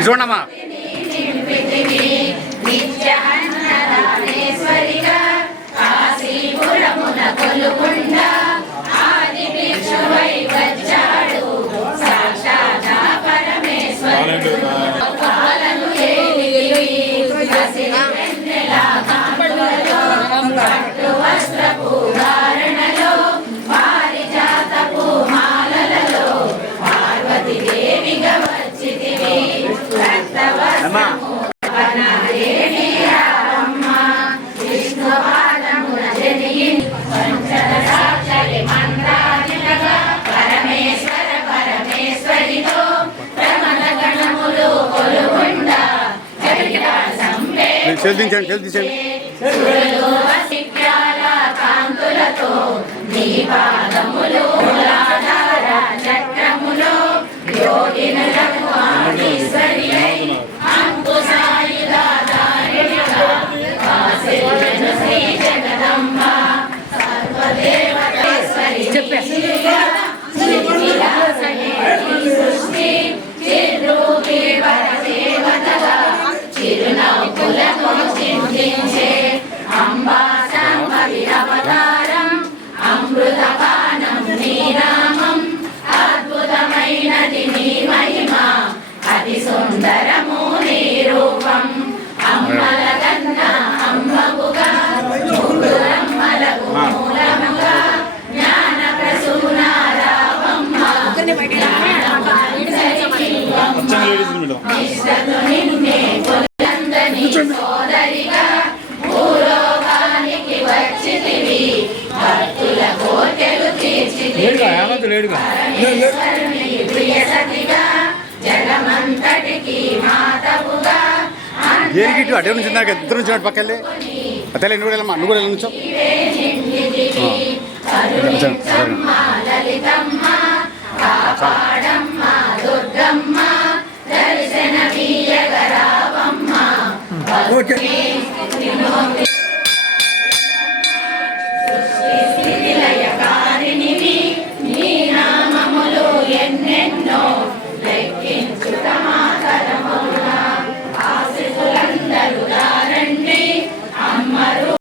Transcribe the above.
చూడమ్మా చెల్దించండి చెల్దించండి అమృతపానం నీ నామం అద్భుతమైనది నీ మహిమ అతి సుందరము నీ రూపం అమ్మల కన్న అమ్మవుగా మూలములకు మూలముగా జ్ఞాన ప్రసూనారావమ్మ నిష్టను నిన్నే కొల్లందని సోదరిగా భూలోకానికి వచ్చితివి భక్తుల కోర్కెలు తీర్చితివి పరమేశ్వరుని ప్రియ సతిగా జగమంతటికి మాతవుగా దేనికి అటే నుంచి ఇద్దరు నుంచి పక్కలే అతలే నువ్వు వెళ్ళమ్మా నువ్వు కూడా నుంచో లలితమ్మ కాపాడమ్మ దుర్గమ్మ దర్శనమీయగరావమ్మ